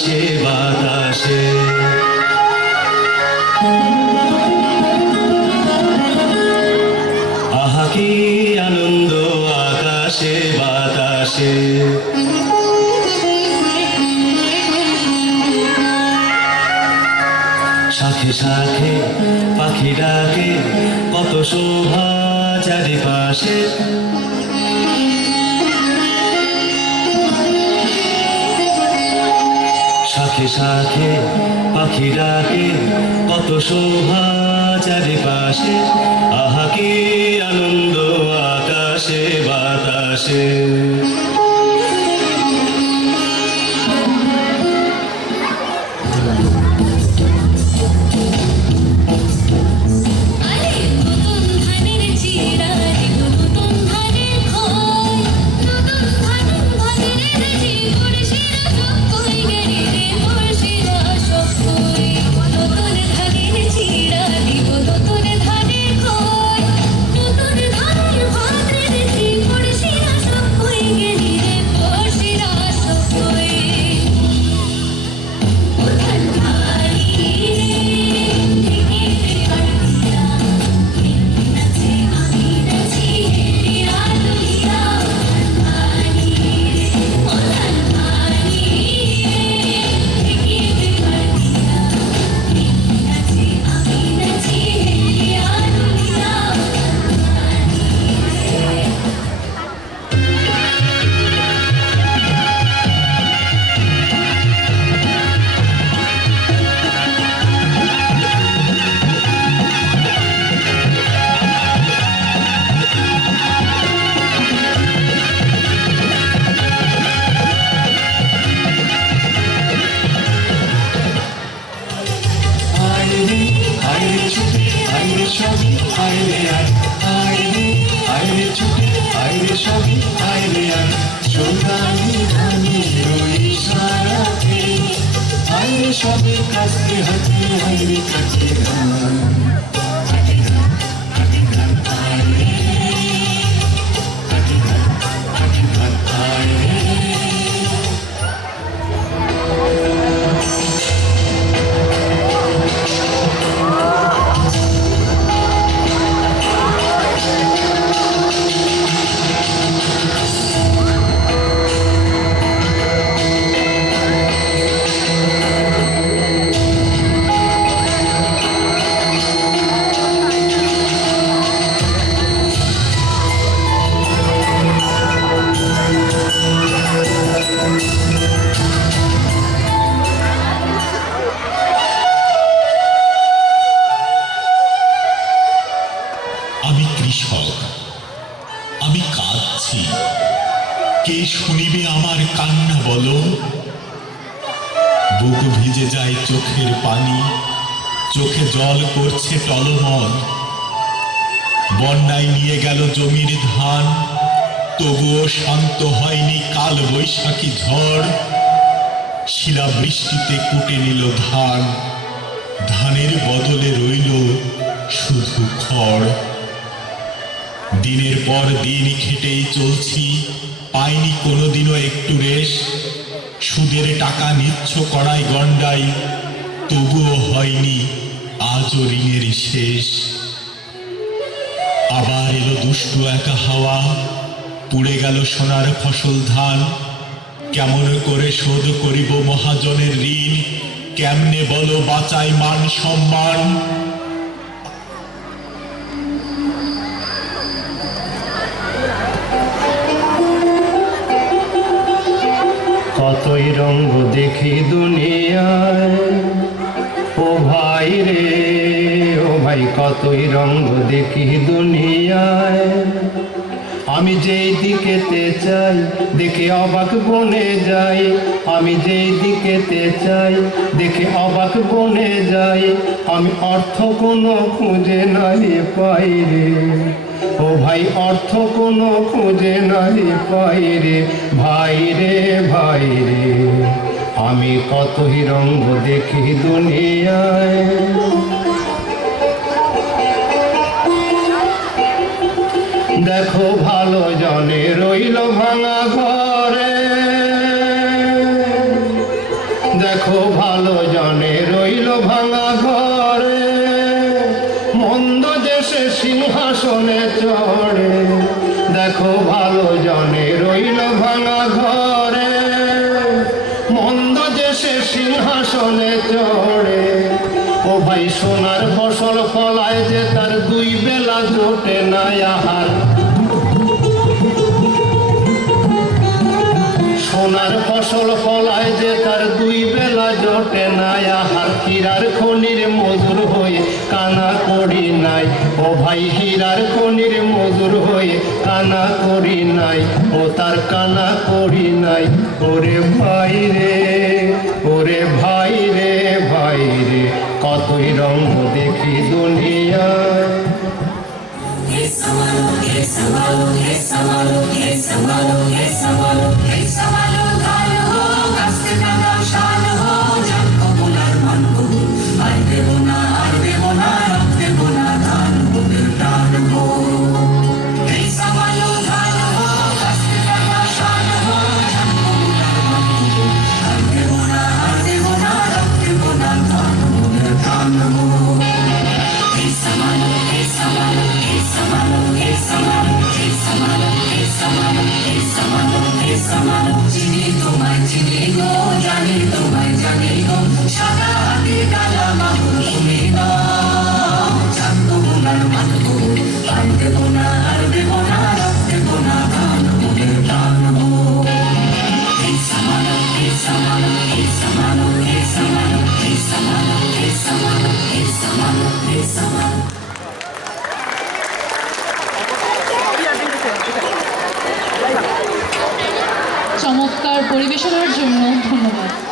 আকাশে বাতাসে। আহা কি আনন্দ আকাশে বাতাসে। শাখে শাখে পাখি ডাকে কত শোভা চারিপাশে। শাখে শাখে পাখি ডাকে কত শোভা চারিপাশে। আহা কি আনন্দ আকাশে বাতাসে। সবে কাছে হাতে হাতে কাছে আমি কৃষক, আমি কাঁদছি, কে শুনিবে আমার কান্না বলো? বুক ভিজে যায় চোখের পানি, চোখে জল করছে টলমল। বন্যায় নিয়ে গেল জমির ধান, তবুও শান্ত হয়নি কাল বৈশাখী ঝড়। শিলা বৃষ্টিতে কুটে নিল ধান, ধানের বদলে রইল শুধু খড়। দিনের পর দিন খেটেই চলছি, পাইনি কোনোদিনও একটু রেশ। সুদের টাকা নিচ্ছ কড়াই গন্ডাই, তবুও হয়নি আজও ঋণের শেষ। আবার এলো দুষ্টু একা হাওয়া, পুড়ে গেল সোনার ফসল ধান। কেমন করে শোধ করিব মহাজনের ঋণ, কেমনে বলো বাঁচাই মান সম্মান। কতই রঙ দেখি দুনিয়ায়, ও ভাই রে ও ভাই, কতই রঙ দেখি দুনিয়ায়। আমি যেই দিকেতে চাই দেখে অবাক বনে যাই, আমি যেই দিকেতে চাই দেখে অবাক বনে যাই। আমি অর্থ কোনো খুঁজে নাই পাই রে, ও ভাই অর্থ কোনো খুঁজে নাই পাই রে। ভাই রে ভাই রে, আমি কতই রঙ দেখি দুনিয়ায়। দেখো ভালো জনে রইল ভাঙা ঘরে, দেখো ভালো জনে রইল ভাঙা ঘরে, মন্দ দেশে সিংহাসনে চড়ে। দেখো ভালো জনে রইল ভাঙা ঘরে, মন্দ দেশে সিংহাসনে চড়ে। ও ভাই সোনার ফসল ফলায় যে তার দুই বেলা জোটে না আহার। সোনার ফসল ফলায় যে তার দুই বেলা জোটে না আহার। হীরার খনির মজুর হয়ে কানা করি নাই, ও ভাই হীরার খনির মজুর হয়ে কানা করি নাই, ও তার কানা করি নাই। ওরে ভাই রে, ওরে ভাই রে, ভাই রে, কতই রঙ দেখি দুনিয়ায়। চমৎকার পরিবেশনার জন্য ধন্যবাদ।